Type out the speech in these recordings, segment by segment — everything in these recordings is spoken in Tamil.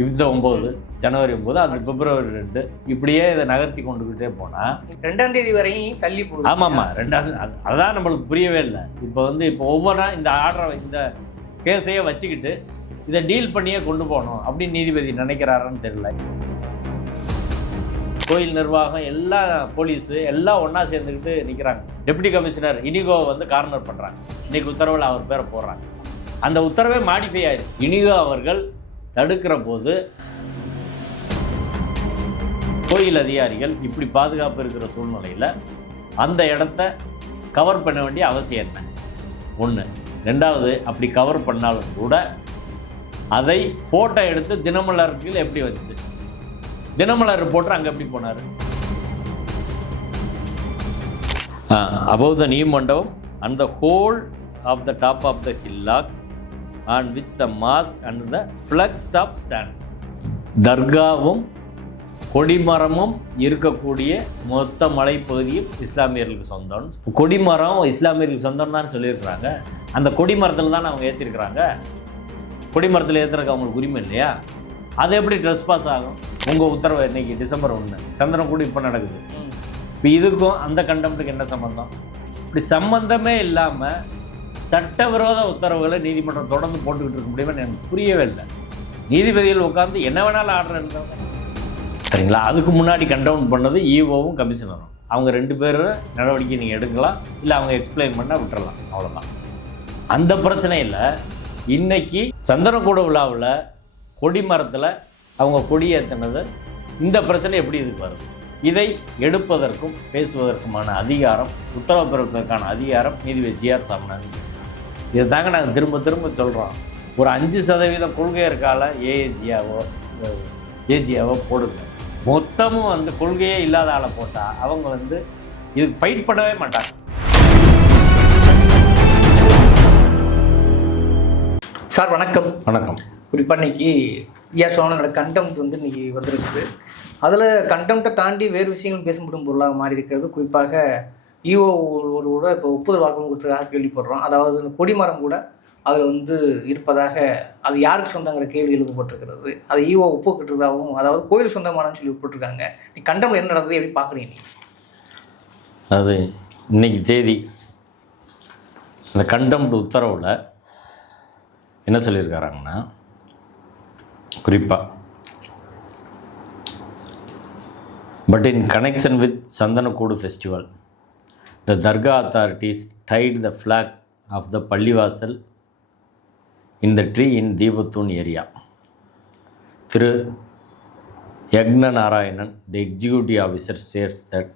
இந்த ஒம்பது ஜனவரி ஒம்பது அது பிப்ரவரி ரெண்டு இப்படியே இதை நகர்த்தி கொண்டுக்கிட்டே போனால் ரெண்டாம் தேதி வரையும் தள்ளி போகுது ஆமாம் ஆமாம் ரெண்டாவது அதான் நம்மளுக்கு புரியவே இல்லை இப்போ வந்து இப்போ ஒவ்வொன்றா இந்த ஆர்டரை இந்த கேஸையே வச்சுக்கிட்டு இதை டீல் பண்ணியே கொண்டு போகணும் அப்படின்னு நீதிபதி நினைக்கிறாரான்னு தெரியல கோயில் நிர்வாகம் எல்லா போலீஸு எல்லாம் ஒன்றா சேர்ந்துக்கிட்டு நிற்கிறாங்க டெப்டி கமிஷனர் இனிகோவை வந்து கார்னர் பண்ணுறாங்க இன்றைக்கி உத்தரவில் அவர் பேரை போடுறாங்க அந்த உத்தரவே மாடிஃபை ஆயிடுச்சு இனிகோ அவர்கள் தடுக்கிற போது கோயில் அதிகாரிகள் இப்படி பாதுகாப்பு இருக்கிற சூழ்நிலையில் அந்த இடத்த கவர் பண்ண வேண்டிய அவசியம் என்ன ஒன்று ரெண்டாவது அப்படி கவர் பண்ணாலும் கூட அதை ஃபோட்டோ எடுத்து தினமலர்கள் எப்படி வந்துச்சு தினமலர் போட்டு அங்கே எப்படி போனார் அபவ் த நீ mandapam and the whole of the top of the hillock on which the mosque and the flag staff stand தர்காவும் கொடிமரமும் இருக்கக்கூடிய மொத்த மலைப்பகுதியும் இஸ்லாமியர்களுக்கு சொந்தம் கொடிமரம் இஸ்லாமியர்களுக்கு சொந்தம் தான் சொல்லியிருக்கிறாங்க அந்த கொடிமரத்தில் தான் அவங்க ஏற்றிருக்கிறாங்க கொடிமரத்தில் ஏற்றுறதுக்கு அவங்களுக்கு உரிமை இல்லையா அது எப்படி ட்ரெஸ் பாஸ் ஆகும் உங்கள் உத்தரவு இன்றைக்கி டிசம்பர் ஒன்று சந்திரன் கூட இப்போ நடக்குது இப்போ இதுக்கும் அந்த கண்டம்ட்டுக்கு என்ன சம்மந்தம் இப்படி சம்மந்தமே இல்லாமல் சட்டவிரோத உத்தரவுகளை நீதிமன்றம் தொடர்ந்து போட்டுக்கிட்டு இருக்க முடியுமா எனக்கு புரியவே இல்லை நீதிபதிகள் உட்காந்து என்ன வேணாலும் ஆர்டர் இருந்தாங்க சரிங்களா அதுக்கு முன்னாடி கண்டவுன் பண்ணது இஓவும் e கமிஷனரும் அவங்க ரெண்டு பேரும் நடவடிக்கை நீங்கள் எடுக்கலாம் இல்லை அவங்க எக்ஸ்பிளைன் பண்ணால் விட்டுறலாம் அவ்வளோதான் அந்த பிரச்சனையில் இன்னைக்கு சந்தனக்கூட விழாவில் கொடி மரத்தில் அவங்க கொடியேற்றினது இந்த பிரச்சனை எப்படி இதுக்கு வருது இதை எடுப்பதற்கும் பேசுவதற்குமான அதிகாரம் உத்தரவு பிறப்பதற்கான அதிகாரம் நீதிபதி ஜிஆர் சாமிநாதன் இதை தாங்க நாங்கள் திரும்ப திரும்ப சொல்கிறோம் ஒரு அஞ்சு சதவீத கொள்கை இருக்கால ஏஏஜியாவோ ஏஜியாவோ போடுங்க மொத்தமும் அந்த கொள்கையே இல்லாத ஆளை போட்டால் அவங்க வந்து இது ஃபைட் பண்ணவே மாட்டாங்க சார் வணக்கம் வணக்கம் குறிப்பாக இன்னைக்கு ஏ ஓனரோட கண்டெம்ட் வந்து இன்னைக்கு வந்திருக்குது அதில் கண்டெம்ட்டை தாண்டி வேறு விஷயங்கள் பேசப்படும் பொருளாக மாறி இருக்கிறது குறிப்பாக இஓ ஒரு கூட இப்போ ஒப்புதல் வாக்கம் கொடுத்ததாக கேள்விப்படுறோம் அதாவது இந்த கொடிமரம் கூட அதில் வந்து இருப்பதாக அது யாருக்கு சொந்தங்கிற கேள்வி எழுப்பப்பட்டிருக்கிறது அதை ஈவோ ஒப்புக்கிட்டதாகவும் அதாவது கோயில் சொந்தமானு சொல்லி ஒப்புட்ருக்காங்க நீ கண்டமில் என்ன நடந்தது எப்படி பார்க்குறீங்க அது இன்னைக்கு தேதி இந்த கண்டம்டு உத்தரவில் என்ன சொல்லியிருக்காராங்கன்னா குறிப்பாக but in connection with Santhanakoodu festival The Dargah authorities tied the flag of the Pallivasal in the tree in Deepathun area. Through Yagna Narayanan, the executive officer, states that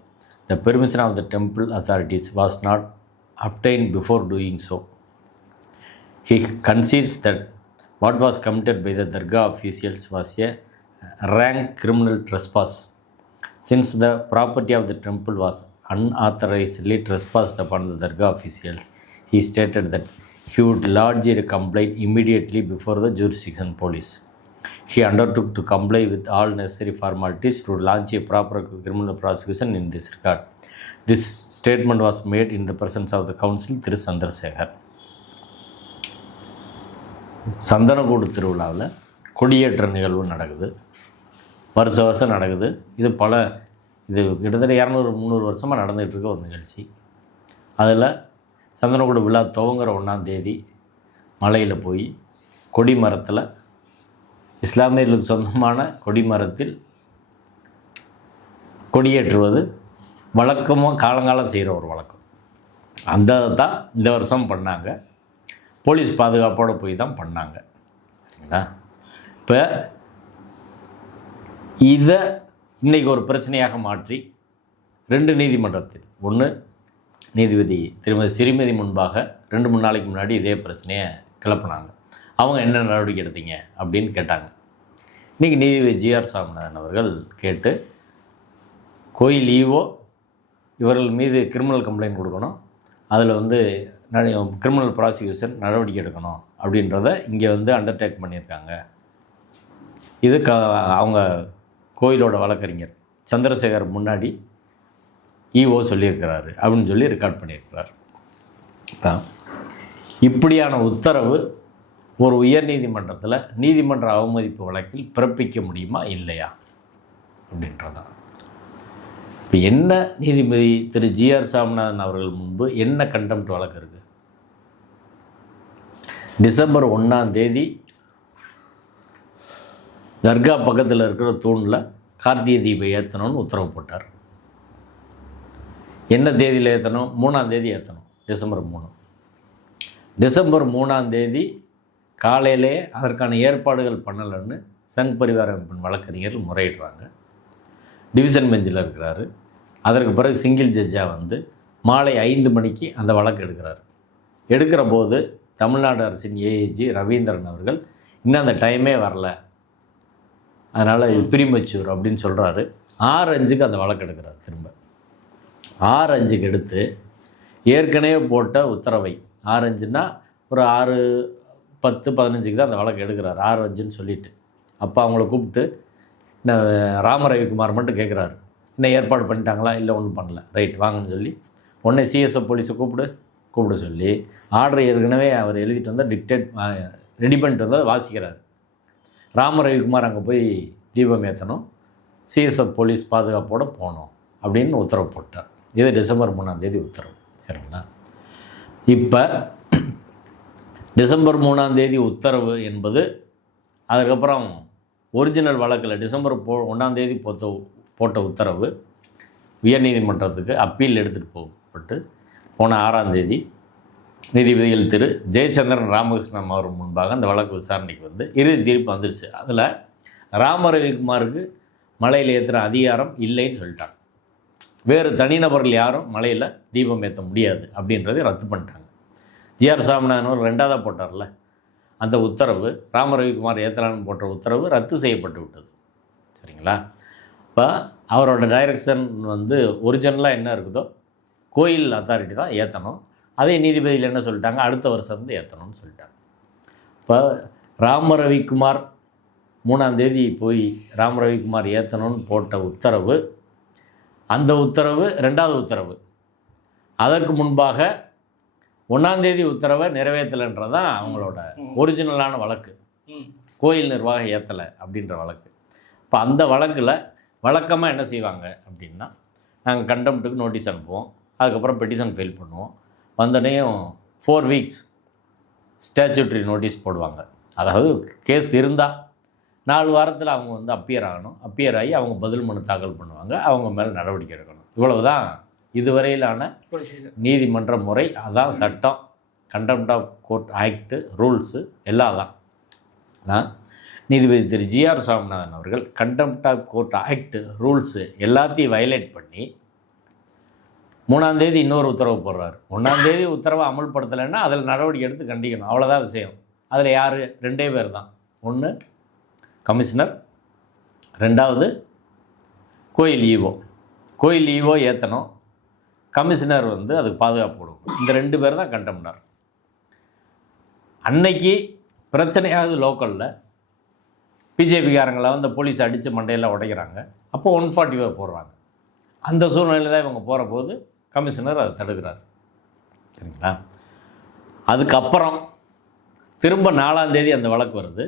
the permission of the temple authorities was not obtained before doing so. He concedes that what was committed by the Dargah officials was a rank criminal trespass, since the property of the temple was unauthorizedly trespassed upon the Dargah officials. He stated that he would lodge a complaint immediately before the jurisdiction police. He undertook to comply with all necessary formalities to launch a proper criminal prosecution in this regard. This statement was made in the presence of the council Thiru Chandrasekhar Santhanakoodu திருவிழாவில் கொடியேற்ற நிகழ்வு நடக்குது வருஷ வருஷம் நடக்குது இது பல இது கிட்டத்தட்ட இரநூறு முந்நூறு வருஷமாக நடந்துகிட்டு இருக்க ஒரு நிகழ்ச்சி அதில் சந்தனக்கூட விழா துவங்குற ஒன்றாந்தேதி மலையில் போய் கொடி மரத்தில் இஸ்லாமியர்களுக்கு சொந்தமான கொடி மரத்தில் கொடியேற்றுவது வழக்கமாக காலங்காலம் செய்கிற ஒரு வழக்கம் அந்த தான் இந்த வருஷம் பண்ணாங்க போலீஸ் பாதுகாப்போடு போய் தான் பண்ணாங்க சரிங்களா இப்போ இதை இன்றைக்கி ஒரு பிரச்சனையாக மாற்றி ரெண்டு நீதிமன்றத்தில் ஒன்று நீதிபதி திருமதி சிறுமதி முன்பாக ரெண்டு மூணு நாளைக்கு முன்னாடி இதே பிரச்சனையை கிளப்பினாங்க அவங்க என்ன நடவடிக்கை எடுத்தீங்க அப்படின்னு கேட்டாங்க இன்றைக்கி நீதிபதி ஜிஆர் சாமிநாதன் அவர்கள் கேட்டு கோயில் ஈவோ இவர்கள் மீது கிரிமினல் கம்ப்ளைண்ட் கொடுக்கணும் அதில் வந்து கிரிமினல் ப்ராசிக்யூஷன் நடவடிக்கை எடுக்கணும் அப்படின்றத இங்கே வந்து அண்டர்டேக் பண்ணியிருக்காங்க இது க அவங்க கோயிலோட வழக்கறிஞர் சந்திரசேகர் முன்னாடி ஈஓ e சொல்லியிருக்கிறாரு அப்படின்னு சொல்லி ரெக்கார்ட் பண்ணியிருக்கிறார் இப்போ இப்படியான உத்தரவு ஒரு உயர் நீதிமன்றத்தில் நீதிமன்ற அவமதிப்பு வழக்கில் பிறப்பிக்க முடியுமா இல்லையா அப்படின்றதான் இப்போ என்ன நீதிபதி திரு ஜிஆர் சாமிநாதன் அவர்கள் முன்பு என்ன கண்டெம்ட் வழக்கு இருக்குது டிசம்பர் ஒன்றாம் தேதி தர்கா பக்கத்தில் இருக்கிற தூணில் கார்த்திகை தீபம் ஏற்றணும்னு உத்தரவு போட்டார் என்ன தேதியில் ஏற்றணும் மூணாம் தேதி ஏற்றணும் டிசம்பர் மூணு டிசம்பர் மூணாம் தேதி காலையிலே அதற்கான ஏற்பாடுகள் பண்ணலைன்னு சங் பரிவார அமைப்பின் வழக்கறிஞர் முறையிடுறாங்க டிவிஷன் பெஞ்சில் இருக்கிறாரு அதற்கு பிறகு சிங்கிள் ஜட்ஜாக வந்து மாலை ஐந்து மணிக்கு அந்த வழக்கு எடுக்கிறார் எடுக்கிற போது தமிழ்நாடு அரசின் ஏஏஜி ரவீந்திரன் அவர்கள் இன்னும் அந்த டைமே வரல அதனால் இது பிரிமச்சூர் அப்படின்னு சொல்கிறாரு ஆறு அஞ்சுக்கு அந்த வழக்கு எடுக்கிறார் திரும்ப ஆறு அஞ்சுக்கு எடுத்து ஏற்கனவே போட்ட உத்தரவை ஆறு அஞ்சுன்னா ஒரு ஆறு பத்து பதினஞ்சுக்கு தான் அந்த வழக்கு எடுக்கிறார் ஆறு அஞ்சுன்னு சொல்லிட்டு அப்போ அவங்கள கூப்பிட்டு ராம ராமரவிக்குமார் மட்டும் கேட்குறாரு இன்னும் ஏற்பாடு பண்ணிட்டாங்களா இல்லை ஒன்றும் பண்ணல ரைட் வாங்கன்னு சொல்லி உடனே சிஎஸ்எஃப் போலீஸை கூப்பிடு கூப்பிட சொல்லி ஆர்டர் ஏற்கனவே அவர் எழுதிட்டு வந்தால் டிக்டேட் ரெடி பண்ணிட்டு வந்தால் வாசிக்கிறார் ராம ரவிக்குமார் அங்கே போய் தீபம் ஏற்றணும் சிஎஸ்எஃப் போலீஸ் பாதுகாப்போடு போகணும் அப்படின்னு உத்தரவு போட்டார் இது டிசம்பர் மூணாந்தேதி உத்தரவு சரிங்களா இப்போ டிசம்பர் மூணாந்தேதி உத்தரவு என்பது அதுக்கப்புறம் ஒரிஜினல் வழக்கில் டிசம்பர் போ ஒன்றாந்தேதி போட்ட போட்ட உத்தரவு உயர்நீதிமன்றத்துக்கு அப்பீல் எடுத்துகிட்டு போகப்பட்டு போன ஆறாந்தேதி நீதிபதிகள் திரு ஜெயச்சந்திரன் ராமகிருஷ்ணன் அவர் முன்பாக அந்த வழக்கு விசாரணைக்கு வந்து இறுதி தீர்ப்பு வந்துருச்சு அதில் ராம ரவிக்குமாருக்கு மலையில் ஏற்றுற அதிகாரம் இல்லைன்னு சொல்லிட்டாங்க வேறு தனிநபர்கள் யாரும் மலையில் தீபம் ஏற்ற முடியாது அப்படின்றதை ரத்து பண்ணிட்டாங்க ஜிஆர் சாமிநாதன் ரெண்டாவதாக போட்டார்ல அந்த உத்தரவு ராம ரவிக்குமார் ஏற்றலான்னு போட்ட உத்தரவு ரத்து செய்யப்பட்டு விட்டது சரிங்களா இப்போ அவரோட டைரக்ஷன் வந்து ஒரிஜினலாக என்ன இருக்குதோ கோயில் அத்தாரிட்டி தான் ஏற்றணும் அதே நீதிபதியில் என்ன சொல்லிட்டாங்க அடுத்த வருஷம் வந்து ஏற்றணும்னு சொல்லிட்டாங்க இப்போ ராம ரவிக்குமார் மூணாந்தேதி போய் ராம ரவிக்குமார் ஏற்றணும்னு போட்ட உத்தரவு அந்த உத்தரவு ரெண்டாவது உத்தரவு அதற்கு முன்பாக ஒன்றாந்தேதி உத்தரவை தான் அவங்களோட ஒரிஜினலான வழக்கு கோயில் நிர்வாகம் ஏற்றலை அப்படின்ற வழக்கு இப்போ அந்த வழக்கில் வழக்கமாக என்ன செய்வாங்க அப்படின்னா நாங்கள் கண்டம்ட்டுக்கு நோட்டீஸ் அனுப்புவோம் அதுக்கப்புறம் பெட்டிஷன் ஃபைல் பண்ணுவோம் வந்தோடனையும் ஃபோர் வீக்ஸ் ஸ்டாச்சுட்ரி நோட்டீஸ் போடுவாங்க அதாவது கேஸ் இருந்தால் நாலு வாரத்தில் அவங்க வந்து அப்பியர் ஆகணும் அப்பியர் ஆகி அவங்க பதில் மனு தாக்கல் பண்ணுவாங்க அவங்க மேலே நடவடிக்கை எடுக்கணும் இவ்வளவு தான் இதுவரையிலான நீதிமன்ற முறை அதான் சட்டம் contempt of court act rules எல்லா தான் நீதிபதி திரு ஜிஆர் சுவாமிநாதன் அவர்கள் contempt of court act rules எல்லாத்தையும் வயலேட் பண்ணி மூணாந்தேதி இன்னொரு உத்தரவு போடுறாரு ஒன்றாந்தேதி உத்தரவை அமல்படுத்தலைன்னா அதில் நடவடிக்கை எடுத்து கண்டிக்கணும் அவ்வளோதான் விஷயம் அதில் யார் ரெண்டே பேர் தான் ஒன்று கமிஷனர் ரெண்டாவது கோயில் ஈவோ கோயில் ஈவோ ஏற்றணும் கமிஷனர் வந்து அதுக்கு பாதுகாப்பு கொடுக்கும் இந்த ரெண்டு பேர் தான் கண்டம்னர் அன்னைக்கு பிரச்சனையாவது லோக்கலில் பிஜேபிக்காரங்களை வந்து போலீஸ் அடித்து மண்டையில் உடைக்கிறாங்க அப்போ ஒன் ஃபார்ட்டி ஃபைவ் போடுறாங்க அந்த சூழ்நிலையில் தான் இவங்க போகிற போது கமிஷனர் அதை தடுக்கிறார் சரிங்களா அதுக்கப்புறம் திரும்ப நாலாந்தேதி அந்த வழக்கு வருது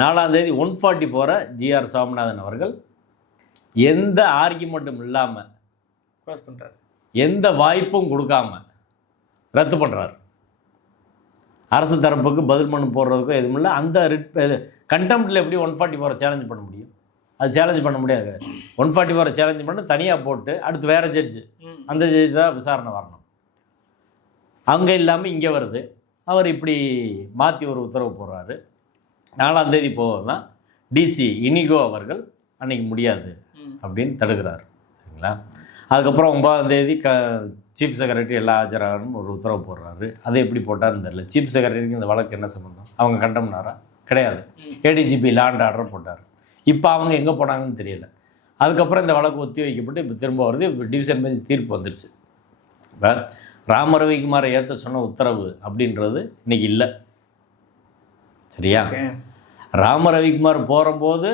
நாலாந்தேதி ஒன் ஃபார்ட்டி ஃபோரை ஜிஆர் சுவாமிநாதன் அவர்கள் எந்த ஆர்கியூமெண்ட்டும் இல்லாமல் க்ளோஸ் பண்ணுறார் எந்த வாய்ப்பும் கொடுக்காம ரத்து பண்ணுறாரு அரசு தரப்புக்கு பதில் மனு போடுறதுக்கோ எதுவும் இல்லை அந்த ரிட் கண்டெம்ட்டில் எப்படி ஒன் ஃபார்ட்டி ஃபோரை சேலஞ்ச் பண்ண முடியும் அது சேலஞ்ச் பண்ண முடியாது ஒன் ஃபார்ட்டி ஃபோரை சேலஞ்ச் பண்ணி தனியாக போட்டு அடுத்து வேறு ஜட்ஜு அந்த ஜட்ஜி தான் விசாரணை வரணும் அங்கே இல்லாமல் இங்கே வருது அவர் இப்படி மாற்றி ஒரு உத்தரவு போடுறாரு நாலாம் தேதி போவது தான் டிசி இனிகோ அவர்கள் அன்னைக்கு முடியாது அப்படின்னு தடுக்கிறார் சரிங்களா அதுக்கப்புறம் ஒன்பதாம் தேதி க சீஃப் செக்ரட்டரி எல்லா ஆஜராகணும் ஒரு உத்தரவு போடுறாரு அதை எப்படி போட்டார்னு தெரியல சீஃப் செக்ரட்டரிக்கு இந்த வழக்கு என்ன சம்மந்தம் அவங்க கண்டம்னாரா கிடையாது ஏடிஜிபி லாண்ட் ஆர்டர் போட்டார் இப்போ அவங்க எங்கே போனாங்கன்னு தெரியல அதுக்கப்புறம் இந்த வழக்கு ஒத்தி வைக்கப்பட்டு இப்போ திரும்ப வருது இப்போ டிவிஷன் பெஞ்ச் தீர்ப்பு வந்துருச்சு இப்போ ராம ரவிக்குமாரை ஏற்ற சொன்ன உத்தரவு அப்படின்றது இன்றைக்கி இல்லை சரியா ராம ரவிக்குமார் போகிறபோது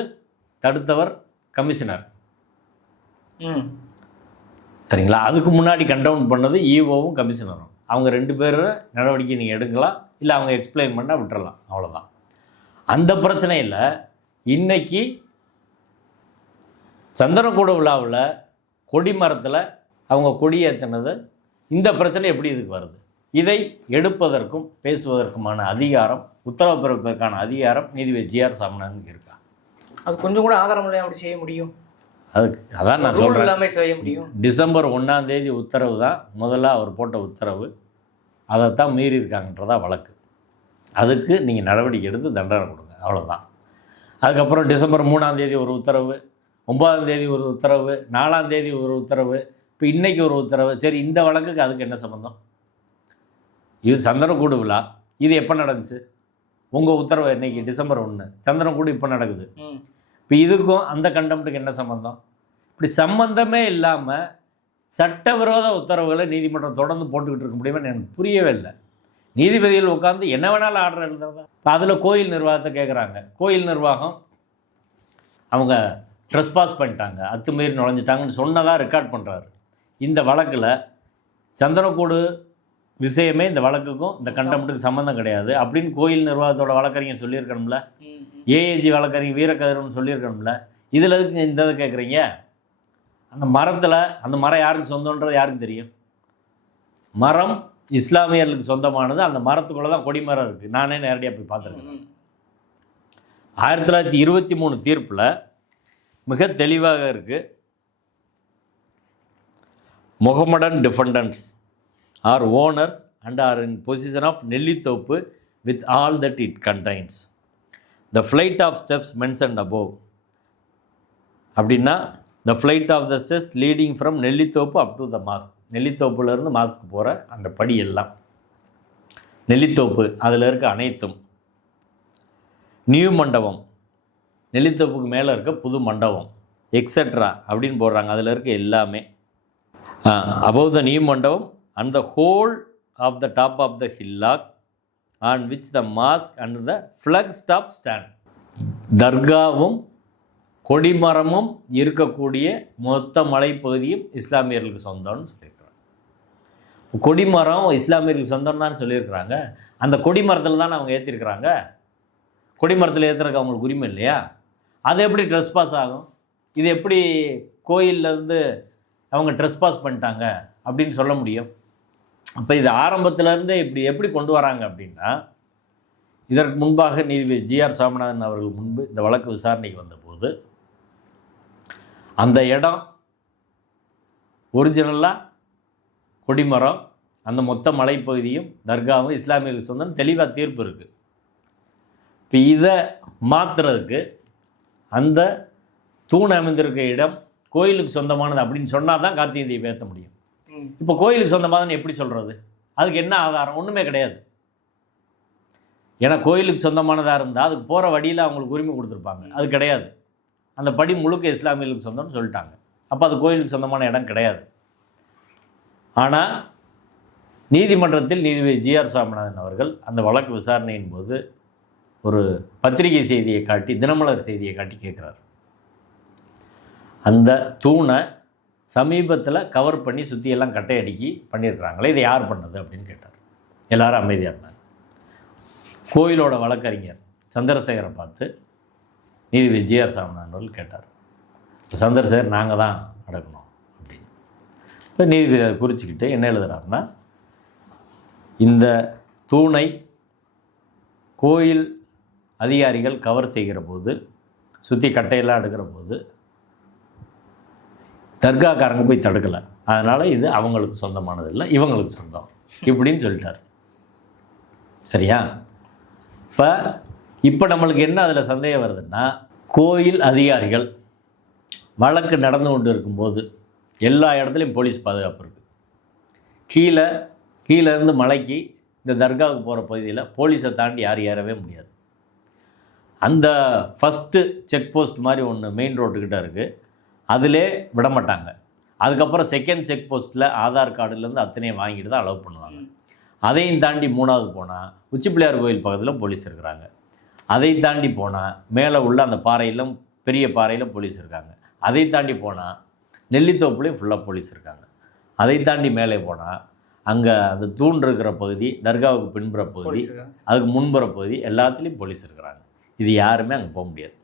தடுத்தவர் கமிஷனர் சரிங்களா அதுக்கு முன்னாடி கண்டவுன் பண்ணது ஈவோவும் e கமிஷனரும் அவங்க ரெண்டு பேரும் நடவடிக்கை நீங்கள் எடுக்கலாம் இல்லை அவங்க எக்ஸ்பிளைன் பண்ணால் விட்டுறலாம் அவ்வளோதான் அந்த பிரச்சனையில் இன்றைக்கி சந்தனக்கூட விழாவில் கொடி மரத்தில் அவங்க கொடியேற்றினது இந்த பிரச்சனை எப்படி இதுக்கு வருது இதை எடுப்பதற்கும் பேசுவதற்குமான அதிகாரம் உத்தரவு பிறப்பதற்கான அதிகாரம் நீதிபதி ஜிஆர் சாமனானுக்கு இருக்கா அது கொஞ்சம் கூட ஆதாரம் இல்லை அப்படி செய்ய முடியும் அதுக்கு அதான் நான் சொல்கிறேன் செய்ய முடியும் டிசம்பர் ஒன்றாம் தேதி உத்தரவு தான் முதல்ல அவர் போட்ட உத்தரவு அதைத்தான் மீறி வழக்கு அதுக்கு நீங்கள் நடவடிக்கை எடுத்து தண்டனை கொடுங்க அவ்வளோதான் அதுக்கப்புறம் டிசம்பர் மூணாம் தேதி ஒரு உத்தரவு ஒம்பதாம் தேதி ஒரு உத்தரவு நாலாம் தேதி ஒரு உத்தரவு இப்போ இன்றைக்கி ஒரு உத்தரவு சரி இந்த வழக்குக்கு அதுக்கு என்ன சம்மந்தம் இது சந்திரக்கூடு விழா இது எப்போ நடந்துச்சு உங்கள் உத்தரவு இன்றைக்கி டிசம்பர் ஒன்று சந்திரக்கூடு இப்போ நடக்குது இப்போ இதுக்கும் அந்த கண்டம்ட்டுக்கு என்ன சம்மந்தம் இப்படி சம்மந்தமே இல்லாமல் சட்டவிரோத உத்தரவுகளை நீதிமன்றம் தொடர்ந்து போட்டுக்கிட்டு இருக்க முடியுமான்னு எனக்கு புரியவே இல்லை நீதிபதிகள் உட்காந்து என்ன வேணாலும் ஆர்டர் எழுதுறதா இப்போ அதில் கோயில் நிர்வாகத்தை கேட்குறாங்க கோயில் நிர்வாகம் அவங்க ட்ரெஸ் பாஸ் பண்ணிட்டாங்க அத்துமீறி நுழைஞ்சிட்டாங்கன்னு சொன்னதாக ரெக்கார்ட் பண்ணுறாரு இந்த வழக்கில் சந்தனக்கூடு விஷயமே இந்த வழக்குக்கும் இந்த கண்டம்ட்டுக்கு சம்மந்தம் கிடையாது அப்படின்னு கோயில் நிர்வாகத்தோட வழக்கறிஞர் சொல்லியிருக்கணும்ல ஏஏஜி வழக்கறிஞர் வீரக்கதிரன் சொல்லியிருக்கணும்ல இதில் எதுக்கு இந்த இதை கேட்குறீங்க அந்த மரத்தில் அந்த மரம் யாருக்கு சொந்தன்றது யாருக்கு தெரியும் மரம் இஸ்லாமியர்களுக்கு சொந்தமானது அந்த மரத்துக்குள்ளே தான் கொடிமரம் இருக்குது நானே நேரடியாக போய் பார்த்துருக்கேன் ஆயிரத்தி தொள்ளாயிரத்தி இருபத்தி மூணு தீர்ப்பில் மிக தெளிவாக இருக்குது Mohammedan defendants are owners and are in possession of Nellithoppu with all that it contains the flight of steps mentioned above அப்படின்னா the flight of the steps leading from Nellithoppu up to the mosque நெல்லித்தோப்புலேருந்து மாஸ்க்கு போகிற அந்த படியெல்லாம் நெல்லித்தோப்பு அதில் இருக்க அனைத்தும் நியூ மண்டபம் நெல்லித்தோப்புக்கு மேலே இருக்க புது மண்டபம் எக்ஸட்ரா அப்படின்னு போடுறாங்க அதில் இருக்க எல்லாமே above the new mandapam and the whole of the top of the hillock on which the mosque and the flag staff stand தர்காவும் கொடிமரமும் இருக்கக்கூடிய மொத்த மலைப்பகுதியும் இஸ்லாமியர்களுக்கு சொந்தம்னு சொல்லியிருக்கிறாங்க கொடிமரம் இஸ்லாமியர்களுக்கு சொந்தம் தான் சொல்லியிருக்கிறாங்க அந்த கொடிமரத்தில் தான் அவங்க ஏற்றிருக்கிறாங்க கொடிமரத்தில் ஏற்றுறதுக்கு அவங்களுக்கு உரிமை இல்லையா அது எப்படி ட்ரெஸ் பாஸ் ஆகும் இது எப்படி கோயிலேருந்து அவங்க ட்ரெஸ் பாஸ் பண்ணிட்டாங்க அப்படின்னு சொல்ல முடியும் அப்போ இது ஆரம்பத்திலேருந்தே இப்படி எப்படி கொண்டு வராங்க அப்படின்னா இதற்கு முன்பாக நீதிபதி ஜிஆர் சாமிநாதன் அவர்கள் முன்பு இந்த வழக்கு விசாரணைக்கு வந்தபோது அந்த இடம் ஒரிஜினலாக கொடிமரம் அந்த மொத்த மலைப்பகுதியும் தர்காவும் இஸ்லாமியர்களுக்கு சொந்தம் தெளிவாக தீர்ப்பு இருக்குது இப்போ இதை மாற்றுறதுக்கு அந்த தூண் அமைந்திருக்க இடம் கோயிலுக்கு சொந்தமானது அப்படின்னு சொன்னால் தான் கார்த்திகை தீபம் ஏற்ற முடியும் இப்போ கோயிலுக்கு சொந்தமானதுன்னு எப்படி சொல்கிறது அதுக்கு என்ன ஆதாரம் ஒன்றுமே கிடையாது ஏன்னா கோயிலுக்கு சொந்தமானதாக இருந்தால் அதுக்கு போகிற வழியில் அவங்களுக்கு உரிமை கொடுத்துருப்பாங்க அது கிடையாது அந்த படி முழுக்க இஸ்லாமியர்களுக்கு சொந்தம்னு சொல்லிட்டாங்க அப்போ அது கோயிலுக்கு சொந்தமான இடம் கிடையாது ஆனால் நீதிமன்றத்தில் நீதிபதி ஜி ஆர் சாமிநாதன் அவர்கள் அந்த வழக்கு விசாரணையின் போது ஒரு பத்திரிகை செய்தியை காட்டி தினமலர் செய்தியை காட்டி கேட்குறார் அந்த தூணை சமீபத்தில் கவர் பண்ணி சுற்றியெல்லாம் கட்டையடிக்கி பண்ணியிருக்கிறாங்களே இதை யார் பண்ணது அப்படின்னு கேட்டார் எல்லாரும் அமைதியாக இருந்தாங்க கோயிலோட வழக்கறிஞர் சந்திரசேகரை பார்த்து நீதிபதி ஜிஆர் சாமிநாதன் கேட்டார் இப்போ சந்திரசேகர் நாங்கள் தான் நடக்கணும் அப்படின்னு இப்போ நீதிபதி குறிச்சிக்கிட்டு என்ன எழுதுகிறாருன்னா இந்த தூணை கோயில் அதிகாரிகள் கவர் செய்கிற போது சுற்றி கட்டையெல்லாம் எடுக்கிற போது தர்காக்காரங்க போய் தடுக்கலை அதனால் இது அவங்களுக்கு சொந்தமானது இல்லை இவங்களுக்கு சொந்தம் இப்படின்னு சொல்லிட்டார் சரியா இப்போ இப்போ நம்மளுக்கு என்ன அதில் சந்தேகம் வருதுன்னா கோயில் அதிகாரிகள் வழக்கு நடந்து கொண்டு இருக்கும்போது எல்லா இடத்துலையும் போலீஸ் பாதுகாப்பு இருக்குது கீழே கீழேருந்து மலைக்கு இந்த தர்காவுக்கு போகிற பகுதியில் போலீஸை தாண்டி யார் ஏறவே முடியாது அந்த ஃபஸ்ட்டு செக் போஸ்ட் மாதிரி ஒன்று மெயின் ரோட்டுக்கிட்ட இருக்குது அதிலே விடமாட்டாங்க அதுக்கப்புறம் செகண்ட் செக் போஸ்ட்டில் ஆதார் கார்டுலேருந்து அத்தனையும் வாங்கிட்டு தான் அலோவ் பண்ணுவாங்க அதையும் தாண்டி மூணாவது போனால் உச்சிப்பிள்ளையார் கோயில் பக்கத்தில் போலீஸ் இருக்கிறாங்க அதை தாண்டி போனால் மேலே உள்ள அந்த பாறையிலும் பெரிய பாறையில் போலீஸ் இருக்காங்க அதை தாண்டி போனால் நெல்லித்தோப்புலேயும் ஃபுல்லாக போலீஸ் இருக்காங்க அதை தாண்டி மேலே போனால் அங்கே அந்த தூண் இருக்கிற பகுதி தர்காவுக்கு பின்புற பகுதி அதுக்கு முன்புற பகுதி எல்லாத்துலேயும் போலீஸ் இருக்கிறாங்க இது யாருமே அங்கே போக முடியாது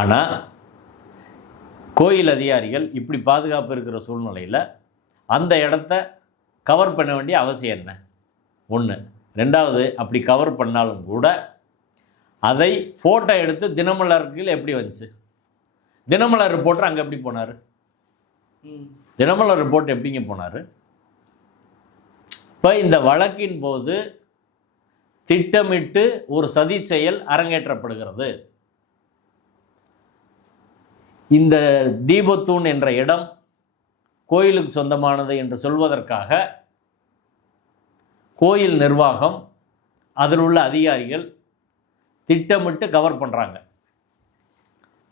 ஆனால் கோயில் அதிகாரிகள் இப்படி பாதுகாப்பு இருக்கிற சூழ்நிலையில் அந்த இடத்த கவர் பண்ண வேண்டிய அவசியம் என்ன ஒன்று ரெண்டாவது அப்படி கவர் பண்ணாலும் கூட அதை ஃபோட்டோ எடுத்து தினமலர்கள் எப்படி வந்துச்சு தினமலர் ரிப்போர்ட்டர் அங்கே எப்படி போனார் தினமலர் ரிப்போர்ட் எப்படிங்க போனார் இப்போ இந்த வழக்கின் போது திட்டமிட்டு ஒரு சதி செயல் அரங்கேற்றப்படுகிறது இந்த தீபத்தூண் என்ற இடம் கோயிலுக்கு சொந்தமானது என்று சொல்வதற்காக கோயில் நிர்வாகம் அதில் உள்ள அதிகாரிகள் திட்டமிட்டு கவர் பண்ணுறாங்க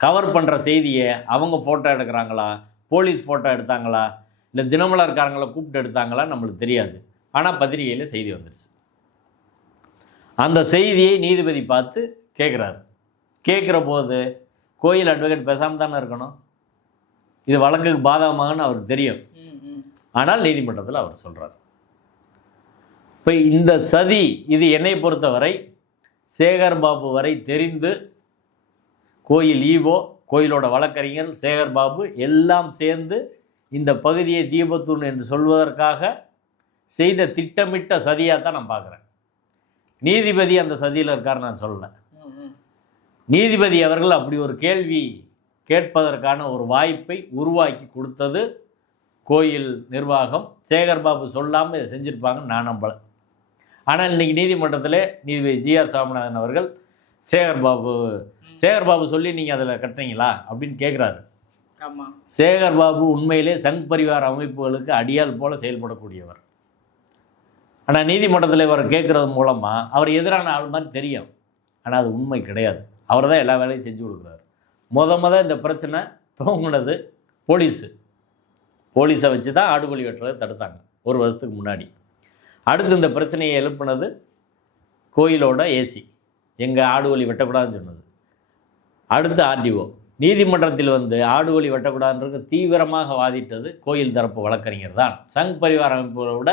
கவர் பண்ணுற செய்தியை அவங்க ஃபோட்டோ எடுக்கிறாங்களா போலீஸ் ஃபோட்டோ எடுத்தாங்களா இல்லை தினமலர்காரங்களை கூப்பிட்டு எடுத்தாங்களா நம்மளுக்கு தெரியாது ஆனால் பத்திரிகையில் செய்தி வந்துடுச்சு அந்த செய்தியை நீதிபதி பார்த்து கேட்குறாரு கேட்குற போது கோயில் அட்வொகேட் பேசாமல் தானே இருக்கணும் இது வழக்குக்கு பாதகமாகனு அவருக்கு தெரியும் ஆனால் நீதிமன்றத்தில் அவர் சொல்கிறார் இப்போ இந்த சதி இது என்னை பொறுத்தவரை சேகர் பாபு வரை தெரிந்து கோயில் ஈவோ கோயிலோட வழக்கறிஞர் சேகர்பாபு எல்லாம் சேர்ந்து இந்த பகுதியை தீபத்தூர் என்று சொல்வதற்காக செய்த திட்டமிட்ட சதியாக தான் நான் பார்க்குறேன் நீதிபதி அந்த சதியில் இருக்கார் நான் சொல்ல நீதிபதி அவர்கள் அப்படி ஒரு கேள்வி கேட்பதற்கான ஒரு வாய்ப்பை உருவாக்கி கொடுத்தது கோயில் நிர்வாகம் சேகர்பாபு சொல்லாமல் இதை செஞ்சுருப்பாங்கன்னு நான் நம்பலை ஆனால் இன்றைக்கி நீதிமன்றத்தில் நீதிபதி ஜி ஆர் சாமிநாதன் அவர்கள் சேகர்பாபு சேகர்பாபு சொல்லி நீங்கள் அதில் கட்டுறீங்களா அப்படின்னு கேட்குறாரு சேகர்பாபு உண்மையிலே சங் பரிவார அமைப்புகளுக்கு அடியால் போல செயல்படக்கூடியவர் ஆனால் நீதிமன்றத்தில் இவர் கேட்குறது மூலமாக அவர் எதிரான ஆள் மாதிரி தெரியும் ஆனால் அது உண்மை கிடையாது அவர் தான் எல்லா வேலையும் செஞ்சு கொடுக்குறாரு முத முத இந்த பிரச்சனை துவங்கினது போலீஸு போலீஸை வச்சு தான் ஆடுகோழி வெட்டுறதை தடுத்தாங்க ஒரு வருஷத்துக்கு முன்னாடி அடுத்து இந்த பிரச்சனையை எழுப்புனது கோயிலோட ஏசி எங்கள் ஆடுகோழி வெட்டக்கூடாதுன்னு சொன்னது அடுத்து ஆர்டிஓ நீதிமன்றத்தில் வந்து ஆடுகோழி வெட்டக்கூடாதுன்றது தீவிரமாக வாதிட்டது கோயில் தரப்பு வழக்கறிஞர் தான் சங் பரிவார அமைப்போட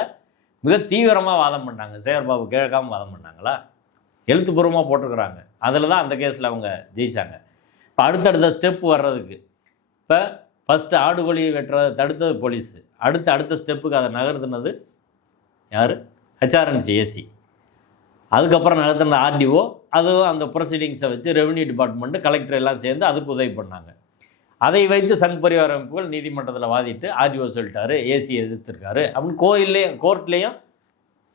மிக தீவிரமாக வாதம் பண்ணாங்க சேகர்பாபு கேட்காமல் வாதம் பண்ணாங்களா எழுத்துப்பூர்வமாக போட்டிருக்கிறாங்க அதில் தான் அந்த கேஸில் அவங்க ஜெயித்தாங்க இப்போ அடுத்தடுத்த ஸ்டெப் வர்றதுக்கு இப்போ ஃபஸ்ட்டு ஆடுகோழி வெட்டுறதை தடுத்தது போலீஸு அடுத்த அடுத்த ஸ்டெப்புக்கு அதை நகர்த்தினது யார் ஹெச்ஆர்என்சி ஏசி அதுக்கப்புறம் நடத்தின ஆர்டிஓ அதுவும் அந்த ப்ரொசீடிங்ஸை வச்சு ரெவன்யூ டிபார்ட்மெண்ட்டு கலெக்டர் எல்லாம் சேர்ந்து அதுக்கு உதவி பண்ணாங்க அதை வைத்து சங் பரிவார அமைப்புகள் நீதிமன்றத்தில் வாதிட்டு ஆர்டிஓ சொல்லிட்டாரு ஏசி எதிர்த்திருக்காரு அப்படின்னு கோயில்லையும் கோர்ட்லேயும்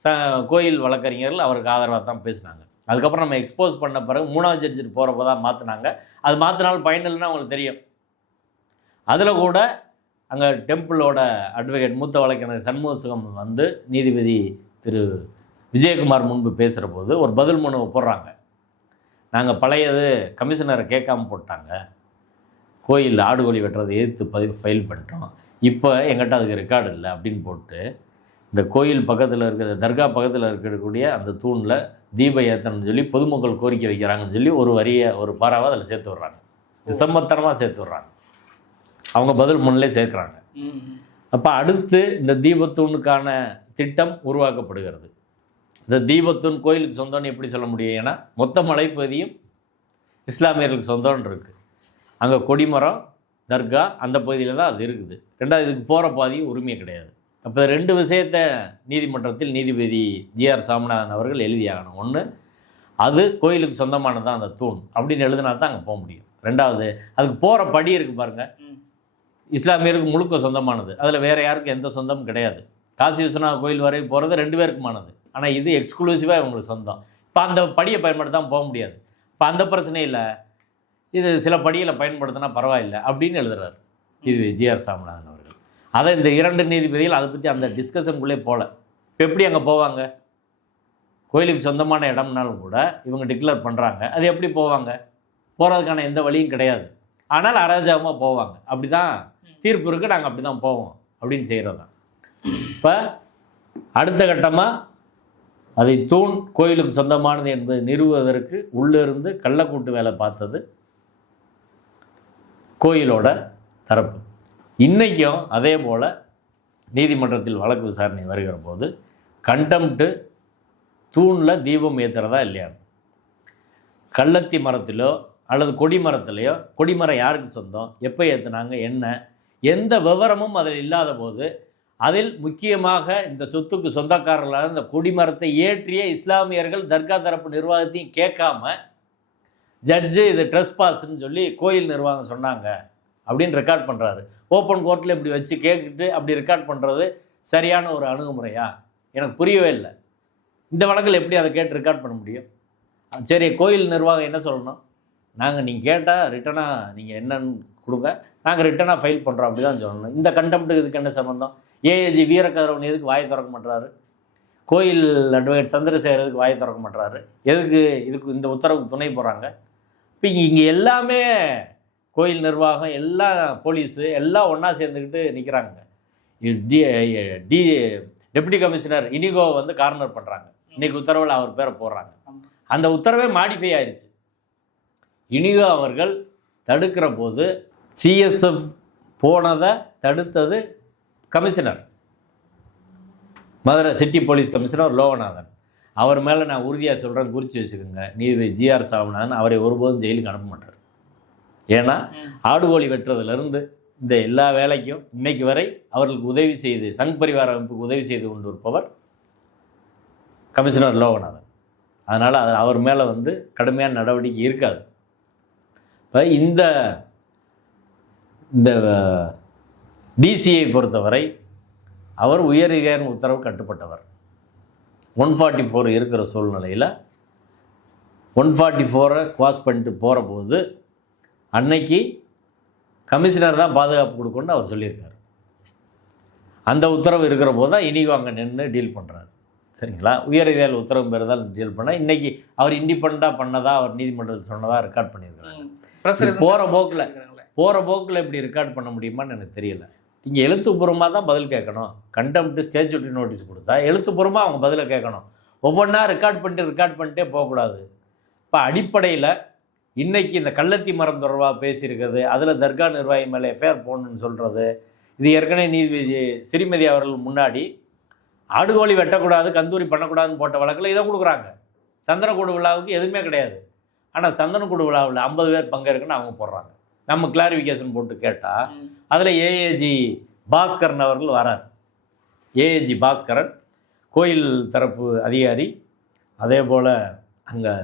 ச கோயில் வழக்கறிஞர்கள் அவருக்கு ஆதரவாக தான் பேசினாங்க அதுக்கப்புறம் நம்ம எக்ஸ்போஸ் பண்ண பிறகு மூணாவது ஜட்ஜிட்டு போகிறப்ப தான் மாற்றினாங்க அது மாற்றினாலும் பயனில்னா அவங்களுக்கு தெரியும் அதில் கூட அங்கே டெம்பிளோட அட்வொகேட் மூத்த வழக்கினர் சண்முக சுகம் வந்து நீதிபதி திரு விஜயகுமார் முன்பு பேசுகிற போது ஒரு பதில் மனு போடுறாங்க நாங்கள் பழையது கமிஷனரை கேட்காம போட்டாங்க கோயில் ஆடுகோழி வெட்டுறதை எதிர்த்து பதிவு ஃபைல் பண்ணிட்டோம் இப்போ எங்கிட்ட அதுக்கு ரெக்கார்டு இல்லை அப்படின்னு போட்டு இந்த கோயில் பக்கத்தில் இருக்கிற தர்கா பக்கத்தில் இருக்கக்கூடிய அந்த தூணில் தீப ஏத்தனம்னு சொல்லி பொதுமக்கள் கோரிக்கை வைக்கிறாங்கன்னு சொல்லி ஒரு வரியை ஒரு பாராவாக அதில் சேர்த்து விட்றாங்க விசம்பத்தனமாக சேர்த்து விட்றாங்க அவங்க பதில் முன்னிலே சேர்க்குறாங்க அப்போ அடுத்து இந்த தீபத்தூணுக்கான திட்டம் உருவாக்கப்படுகிறது இந்த தீபத்தூண் கோயிலுக்கு சொந்தம்னு எப்படி சொல்ல முடியும் ஏன்னா மொத்த மலைப்பகுதியும் இஸ்லாமியர்களுக்கு சொந்தம்னு இருக்குது அங்கே கொடிமரம் தர்கா அந்த பகுதியில் தான் அது இருக்குது ரெண்டாவது இதுக்கு போகிற பாதி உரிமையே கிடையாது அப்போ ரெண்டு விஷயத்தை நீதிமன்றத்தில் நீதிபதி ஜிஆர் சாமிநாதன் அவர்கள் எழுதியாகணும் ஒன்று அது கோயிலுக்கு சொந்தமானது தான் அந்த தூண் அப்படின்னு எழுதினா தான் அங்கே போக முடியும் ரெண்டாவது அதுக்கு போகிற படி இருக்குது பாருங்கள் இஸ்லாமியருக்கு முழுக்க சொந்தமானது அதில் வேறு யாருக்கும் எந்த சொந்தமும் கிடையாது காசி விஸ்வநாத கோயில் வரை போகிறது ரெண்டு பேருக்குமானது ஆனால் இது எக்ஸ்க்ளூசிவாக இவங்களுக்கு சொந்தம் இப்போ அந்த படியை பயன்படுத்தாமல் போக முடியாது இப்போ அந்த பிரச்சனையில் இது சில படியில் பயன்படுத்தினா பரவாயில்லை அப்படின்னு எழுதுகிறார் இது ஜிஆர் சாமிநாதன் அவர்கள் அதை இந்த இரண்டு நீதிபதிகள் அதை பற்றி அந்த டிஸ்கஷனுக்குள்ளே போகல இப்போ எப்படி அங்கே போவாங்க கோயிலுக்கு சொந்தமான இடம்னாலும் கூட இவங்க டிக்ளேர் பண்ணுறாங்க அது எப்படி போவாங்க போகிறதுக்கான எந்த வழியும் கிடையாது ஆனால் அராஜகமாக போவாங்க அப்படி தான் தீர்ப்பு இருக்குது நாங்கள் அப்படி தான் போவோம் அப்படின்னு செய்கிறது தான் இப்போ அடுத்த கட்டமாக அதை தூண் கோயிலுக்கு சொந்தமானது என்பதை நிறுவுவதற்கு உள்ளிருந்து கள்ளக்கூட்டு வேலை பார்த்தது கோயிலோட தரப்பு இன்றைக்கும் அதே போல் நீதிமன்றத்தில் வழக்கு விசாரணை வருகிற போது கண்டம்ட்டு தூணில் தீபம் ஏற்றுறதா இல்லையா கள்ளத்தி மரத்திலோ அல்லது கொடிமரத்துலேயோ கொடிமரம் யாருக்கு சொந்தம் எப்போ ஏற்றுனாங்க என்ன எந்த விவரமும் அதில் இல்லாத போது அதில் முக்கியமாக இந்த சொத்துக்கு சொந்தக்காரர்களாக இந்த கொடிமரத்தை ஏற்றிய இஸ்லாமியர்கள் தர்கா தரப்பு நிர்வாகத்தையும் கேட்காம ஜட்ஜு இது ட்ரெஸ் பாஸ்ன்னு சொல்லி கோயில் நிர்வாகம் சொன்னாங்க அப்படின்னு ரெக்கார்ட் பண்ணுறாரு ஓப்பன் கோர்ட்டில் இப்படி வச்சு கேட்டுட்டு அப்படி ரெக்கார்ட் பண்ணுறது சரியான ஒரு அணுகுமுறையா எனக்கு புரியவே இல்லை இந்த வழக்கில் எப்படி அதை கேட்டு ரெக்கார்ட் பண்ண முடியும் சரி கோயில் நிர்வாகம் என்ன சொல்லணும் நாங்கள் நீங்கள் கேட்டால் ரிட்டனாக நீங்கள் என்னன்னு கொடுங்க நாங்கள் ரிட்டனாக ஃபைல் பண்ணுறோம் அப்படி தான் சொல்லணும் இந்த கண்டெம்ட்டுக்கு இதுக்கு என்ன சம்மந்தம் ஏஏஜி வீரகரவன் எதுக்கு வாய் திறக்க மாட்டுறாரு கோயில் அட்வொகேட் சந்திரசேகர் எதுக்கு வாய் திறக்க மாட்டுறாரு எதுக்கு இதுக்கு இந்த உத்தரவுக்கு துணை போகிறாங்க இப்போ இங்கே எல்லாமே கோயில் நிர்வாகம் எல்லா போலீஸு எல்லாம் ஒன்றா சேர்ந்துக்கிட்டு நிற்கிறாங்க டி டி டெப்யூட்டி கமிஷனர் இனிகோவை வந்து கார்னர் பண்ணுறாங்க இன்றைக்கி உத்தரவில் அவர் பேரை போடுறாங்க அந்த உத்தரவே மாடிஃபை ஆயிடுச்சு இனிகோ அவர்கள் தடுக்கிற போது சிஎஸ்எஃப் போனதை தடுத்தது commissioner Madurai city police commissioner Loganathan அவர் மேலே நான் உறுதியாக சொல்கிறேன் குறித்து வச்சுக்கோங்க நீதிபதி ஜிஆர் சாமிநாதன் அவரை ஒருபோதும் ஜெயிலுக்கு அனுப்ப மாட்டார் ஏன்னா ஆடுகோழி வெட்டுறதுலேருந்து இந்த எல்லா வேலைக்கும் இன்னைக்கு வரை அவர்களுக்கு உதவி செய்து சங் பரிவார அமைப்புக்கு உதவி செய்து கொண்டு இருப்பவர் கமிஷனர் லோகநாதன் அதனால் அது அவர் மேலே வந்து கடுமையான நடவடிக்கை இருக்காது இப்போ இந்த இந்த டிசியை பொறுத்தவரை அவர் உயர் உத்தரவு கட்டுப்பட்டவர் ஒன் ஃபார்ட்டி ஃபோர் இருக்கிற சூழ்நிலையில் ஒன் ஃபார்ட்டி ஃபோரை கிராஸ் பண்ணிட்டு போகிற போது அன்னைக்கு கமிஷனர் தான் பாதுகாப்பு கொடுக்கணும்னு அவர் சொல்லியிருக்கார் அந்த உத்தரவு இருக்கிற போது தான் இனிகோ அங்கே நின்று டீல் பண்ணுறாரு சரிங்களா உயர் உயரதிகாரி உத்தரவு தான் டீல் பண்ணால் இன்றைக்கி அவர் இண்டிபெண்ட்டாக பண்ணதாக அவர் நீதிமன்றத்தில் சொன்னதாக ரெக்கார்ட் பண்ணியிருக்காரு போகிற போக்கில் போகிற போக்கில் இப்படி ரெக்கார்ட் பண்ண முடியுமான்னு எனக்கு தெரியலை இங்கே எழுத்துப்பூர்வமாக தான் பதில் கேட்கணும் கண்டெம்ட்டு ஸ்டேச்சுட்டி நோட்டீஸ் கொடுத்தா எழுத்துப்பூர்வமாக அவங்க பதிலை கேட்கணும் ஒவ்வொன்றா ரெக்கார்ட் பண்ணிட்டு ரெக்கார்ட் பண்ணிட்டே போகக்கூடாது இப்போ அடிப்படையில் இன்றைக்கி இந்த கள்ளத்தி மரம் தொடர்பாக பேசியிருக்கிறது அதில் தர்கா நிர்வாகி மேலே எஃப்ஐஆர் போடணும்னு சொல்கிறது இது ஏற்கனவே நீதிபதி சிறிமதி அவர்கள் முன்னாடி ஆடுகோழி வெட்டக்கூடாது கந்தூரி பண்ணக்கூடாதுன்னு போட்ட வழக்கில் இதை கொடுக்குறாங்க சந்தனக்கூடு விழாவுக்கு எதுவுமே கிடையாது ஆனால் சந்தனக்கூடு விழாவில் ஐம்பது பேர் பங்கேற்குன்னு அவங்க போடுறாங்க நம்ம கிளாரிஃபிகேஷன் போட்டு கேட்டால் அதில் ஏஏஜி பாஸ்கரன் அவர்கள் வரார் ஏஏஜி பாஸ்கரன் கோயில் தரப்பு அதிகாரி அதே போல் அங்கே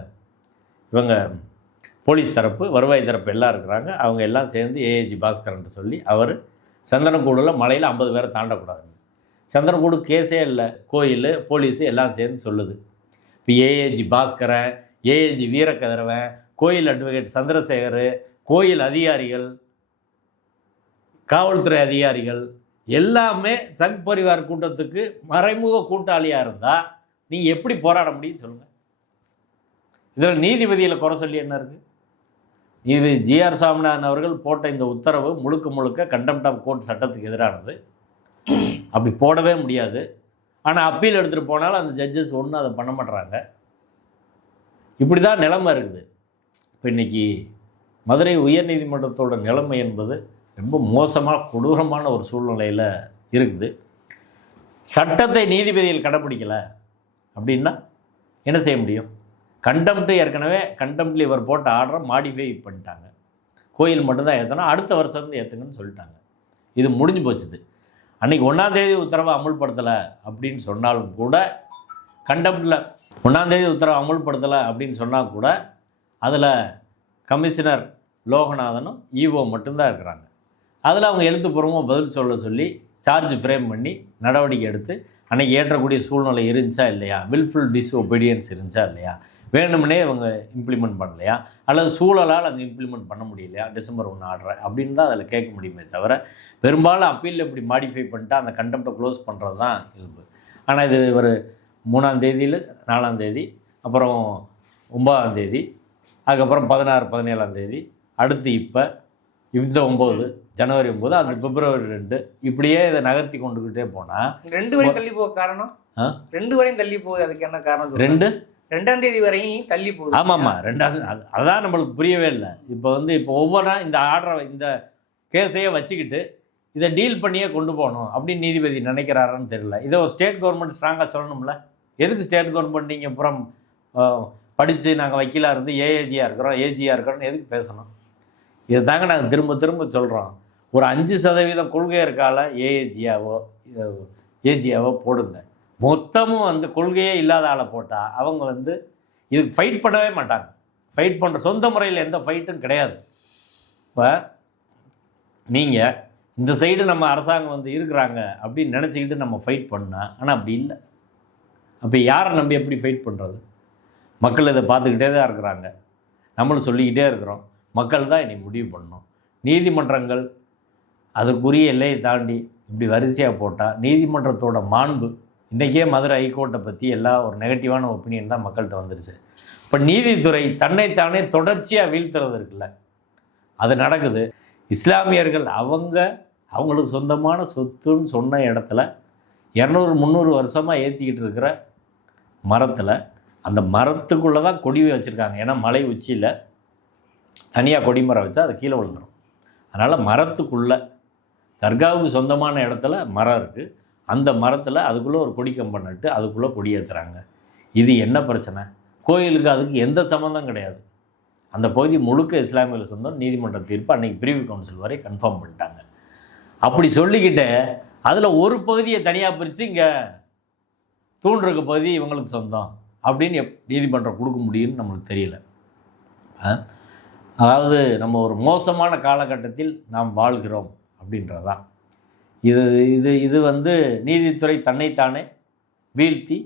இவங்க போலீஸ் தரப்பு வருவாய் தரப்பு எல்லாம் இருக்கிறாங்க அவங்க எல்லாம் சேர்ந்து ஏஏஜி பாஸ்கரன் சொல்லி அவர் சந்தனக்கூடில் மலையில் ஐம்பது பேரை தாண்டக்கூடாது சந்தனக்கூடு கேஸே இல்லை கோயில் போலீஸ் எல்லாம் சேர்ந்து சொல்லுது இப்போ ஏஏஜி பாஸ்கரன் ஏஏஜி வீரக்கதிரவன் கோயில் அட்வொகேட் சந்திரசேகர் கோயில் அதிகாரிகள் காவல்துறை அதிகாரிகள் எல்லாமே சங் பரிவார் கூட்டத்துக்கு மறைமுக கூட்டாளியாக இருந்தால் நீங்கள் எப்படி போராட முடியும்னு சொல்லுங்கள் இதில் நீதிபதியில் குறை சொல்லி என்ன இருக்குது இது ஜிஆர் சாமிநாதன் அவர்கள் போட்ட இந்த உத்தரவு முழுக்க முழுக்க கண்டெம்ட் ஆஃப் கோர்ட் சட்டத்துக்கு எதிரானது அப்படி போடவே முடியாது ஆனால் அப்பீல் எடுத்துகிட்டு போனாலும் அந்த ஜட்ஜஸ் ஒன்றும் அதை பண்ண மாட்டுறாங்க இப்படி தான் நிலைமை இருக்குது இப்போ இன்றைக்கி மதுரை உயர்நீதிமன்றத்தோட நிலைமை என்பது ரொம்ப மோசமாக கொடூரமான ஒரு சூழ்நிலையில் இருக்குது சட்டத்தை நீதிபதியில் கடைப்பிடிக்கலை அப்படின்னா என்ன செய்ய முடியும் கண்டம்ட்டு ஏற்கனவே கண்டம்ட்டில் இவர் போட்ட ஆர்டரை மாடிஃபை பண்ணிட்டாங்க கோயில் மட்டும்தான் ஏற்றணும் அடுத்த வருஷம் ஏற்றுங்கன்னு சொல்லிட்டாங்க இது முடிஞ்சு போச்சுது அன்றைக்கி ஒன்றாந்தேதி உத்தரவை அமுல்படுத்தலை அப்படின்னு சொன்னாலும் கூட கண்டம்ட்டில் ஒன்றாந்தேதி உத்தரவை அமுல்படுத்தலை அப்படின்னு சொன்னால் கூட அதில் கமிஷனர் லோகநாதனும் ஈஓ e மட்டும்தான் இருக்கிறாங்க அதில் அவங்க பூர்வமாக பதில் சொல்ல சொல்லி சார்ஜ் ஃப்ரேம் பண்ணி நடவடிக்கை எடுத்து அன்றைக்கி ஏற்றக்கூடிய சூழ்நிலை இருந்துச்சா இல்லையா வில்ஃபுல் டிஸ்ஒபீடியன்ஸ் இருந்துச்சா இல்லையா வேணும்னே அவங்க இம்ப்ளிமெண்ட் பண்ணலையா அல்லது சூழலால் அங்கே இம்ப்ளிமெண்ட் பண்ண முடியலையா டிசம்பர் ஒன்று ஆர்டர் அப்படின்னு தான் அதில் கேட்க முடியுமே தவிர பெரும்பாலும் அப்பீலில் இப்படி மாடிஃபை பண்ணிட்டு அந்த கண்டெம்ட்டை க்ளோஸ் பண்ணுறது தான் இயல்பு ஆனால் இது ஒரு மூணாம் தேதியில் நாலாம் தேதி அப்புறம் ஒன்பதாம் தேதி அதுக்கப்புறம் பதினாறு பதினேழாம் தேதி அடுத்து இப்போ இந்த ஒம்பது ஜனவரி ஒம்பது அது பிப்ரவரி ரெண்டு இப்படியே இதை நகர்த்தி கொண்டுக்கிட்டே போனால் ரெண்டு வரையும் தள்ளி போக காரணம் ரெண்டு வரையும் தள்ளி போகுது அதுக்கு என்ன காரணம் ரெண்டு ரெண்டாம் தேதி வரையும் தள்ளி போகுது ஆமாம் ஆமாம் ரெண்டாவது அதான் நம்மளுக்கு புரியவே இல்லை இப்போ வந்து இப்போ ஒவ்வொன்றா இந்த ஆர்டரை இந்த கேஸையே வச்சுக்கிட்டு இதை டீல் பண்ணியே கொண்டு போகணும் அப்படின்னு நீதிபதி நினைக்கிறாரான்னு தெரியல இதை ஒரு ஸ்டேட் கவர்மெண்ட் ஸ்ட்ராங்காக சொல்லணும்ல எதுக்கு ஸ்டேட் கவர்மெண்ட் நீங்கள் அப்புறம் படித்து நாங்கள் வக்கீலாக இருந்து ஏஏஜியாக இருக்கிறோம் ஏஜியாக இருக்கிறோன்னு எதுக்கு பேசணும் இதை தாங்க நாங்கள் திரும்ப திரும்ப சொல்கிறோம் ஒரு அஞ்சு சதவீதம் கொள்கை இருக்கால ஏஏஜியாவோ ஏஜியாவோ போடுங்க மொத்தமும் வந்து கொள்கையே இல்லாத ஆளை போட்டால் அவங்க வந்து இது ஃபைட் பண்ணவே மாட்டாங்க ஃபைட் பண்ணுற சொந்த முறையில் எந்த ஃபைட்டும் கிடையாது இப்போ நீங்கள் இந்த சைடு நம்ம அரசாங்கம் வந்து இருக்கிறாங்க அப்படின்னு நினச்சிக்கிட்டு நம்ம ஃபைட் பண்ணால் ஆனால் அப்படி இல்லை அப்போ யாரை நம்பி எப்படி ஃபைட் பண்ணுறது மக்கள் இதை பார்த்துக்கிட்டே தான் இருக்கிறாங்க நம்மளும் சொல்லிக்கிட்டே இருக்கிறோம் மக்கள் தான் இனி முடிவு பண்ணணும் நீதிமன்றங்கள் அதுக்குரிய எல்லையை தாண்டி இப்படி வரிசையாக போட்டால் நீதிமன்றத்தோட மாண்பு இன்றைக்கே மதுரை ஹைகோர்ட்டை பற்றி எல்லா ஒரு நெகட்டிவான ஒப்பீனியன் தான் மக்கள்கிட்ட வந்துருச்சு இப்போ நீதித்துறை தன்னைத்தானே தொடர்ச்சியாக வீழ்த்துறது இருக்குல்ல அது நடக்குது இஸ்லாமியர்கள் அவங்க அவங்களுக்கு சொந்தமான சொத்துன்னு சொன்ன இடத்துல இரநூறு முந்நூறு வருஷமாக ஏற்றிக்கிட்டு இருக்கிற மரத்தில் அந்த மரத்துக்குள்ளே தான் கொடி வச்சுருக்காங்க ஏன்னா மலை உச்சியில் தனியாக கொடிமரம் வச்சா அது கீழே விழுந்துடும் அதனால் மரத்துக்குள்ளே தர்காவுக்கு சொந்தமான இடத்துல மரம் இருக்குது அந்த மரத்தில் அதுக்குள்ளே ஒரு கொடி பண்ணிட்டு அதுக்குள்ளே கொடி ஏற்றுறாங்க இது என்ன பிரச்சனை கோயிலுக்கு அதுக்கு எந்த சம்மந்தம் கிடையாது அந்த பகுதி முழுக்க இஸ்லாமியில் சொந்தம் நீதிமன்ற தீர்ப்பு அன்றைக்கி பிரிவு கவுன்சில் வரை கன்ஃபார்ம் பண்ணிட்டாங்க அப்படி சொல்லிக்கிட்டு அதில் ஒரு பகுதியை தனியாக பிரித்து இங்கே தூண்டுருக்க பகுதி இவங்களுக்கு சொந்தம் அப்படின்னு எப் நீதிமன்றம் கொடுக்க முடியும்னு நம்மளுக்கு தெரியல அதாவது நம்ம ஒரு மோசமான காலகட்டத்தில் நாம் வாழ்கிறோம் அப்படின்றதான் இது இது இது வந்து நீதித்துறை தன்னைத்தானே வீழ்த்தி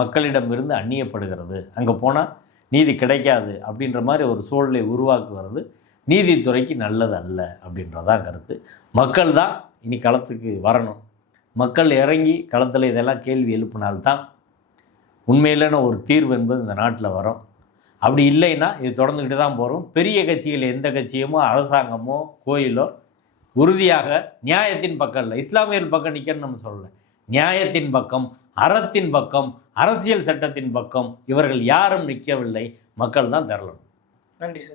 மக்களிடமிருந்து அந்நியப்படுகிறது அங்கே போனால் நீதி கிடைக்காது அப்படின்ற மாதிரி ஒரு சூழலை உருவாக்குவது நீதித்துறைக்கு நல்லது அல்ல அப்படின்றதான் கருத்து மக்கள் தான் இனி களத்துக்கு வரணும் மக்கள் இறங்கி களத்தில் இதெல்லாம் கேள்வி எழுப்பினால்தான் உண்மையிலான ஒரு தீர்வு என்பது இந்த நாட்டில் வரும் அப்படி இல்லைன்னா இது தொடர்ந்துக்கிட்டு தான் போகிறோம் பெரிய கட்சிகள் எந்த கட்சியுமோ அரசாங்கமோ கோயிலோ உறுதியாக நியாயத்தின் பக்கம் இல்லை இஸ்லாமியர் பக்கம் நிற்கணும்னு நம்ம சொல்லலை நியாயத்தின் பக்கம் அறத்தின் பக்கம் அரசியல் சட்டத்தின் பக்கம் இவர்கள் யாரும் நிற்கவில்லை மக்கள் தான் தரலும் நன்றி சார்